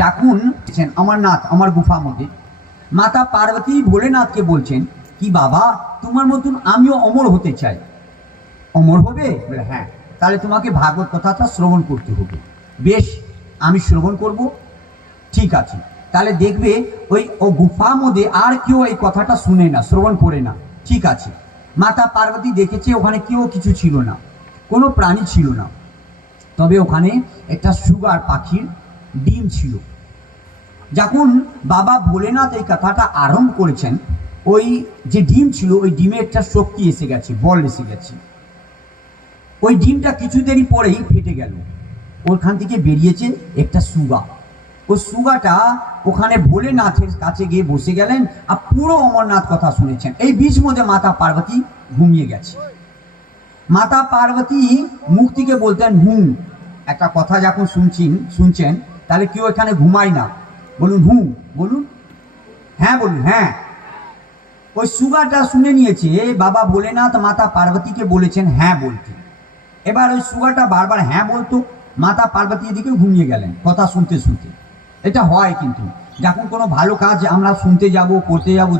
যখন অমরনাথ আমার গুফা মধ্যে মাতা পার্বতী ভোলেনাথকে বলছেন কি বাবা তোমার মতন আমিও অমর হতে চাই। অমর হবে? বলে হ্যাঁ, তাহলে তোমাকে ভাগবত কথাটা শ্রবণ করতে হবে। বেশ, আমি শ্রবণ করব, ঠিক আছে। তাহলে দেখবে ওই ও গুফা মধ্যে আর কেউ এই কথাটা শুনে না, শ্রবণ করে না, ঠিক আছে। মাতা পার্বতী দেখেছে ওখানে কেউ কিছু ছিল না, কোনো প্রাণী ছিল না, তবে ওখানে একটা সুগার পাখির ডিম ছিল। যখন বাবা ভোলেনাথ এই কথাটা আরম্ভ করেছেন, ওই যে ডিম ছিল ওই ডিমে একটা শক্তি এসে গেছে, বল এসে গেছে। ওই ডিমটা কিছু দেরি পরেই ফেটে গেল, ওখান থেকে বেরিয়েছে একটা সুগা। ওই সুগাটা ওখানে ভোলেনাথের কাছে গিয়ে বসে গেলেন আর পুরো অমরনাথ কথা শুনেছেন। এই বীজ মধ্যে মাতা পার্বতী ঘুমিয়ে গেছে। মাতা পার্বতী মুখ থেকে বলতেন হুম। একটা কথা যখন শুনছেন তাহলে কেউ এখানে ঘুমায় না, বলুন হুম, বলুন হ্যাঁ, বলুন হ্যাঁ। ওই সুগাটা শুনে নিয়েছে, বাবা ভোলেনাথ মাতা পার্বতীকে বলেছেন হ্যাঁ বলতে। এবার ওই সুগাটা বারবার হ্যাঁ বলতো, মাতা পার্বতী এদিকে ঘুমিয়ে গেলেন কথা শুনতে শুনতে। এটা হয় কিন্তু যখন কোনো ভালো কাজ আমরা শুনতে যাব, করতে যাব।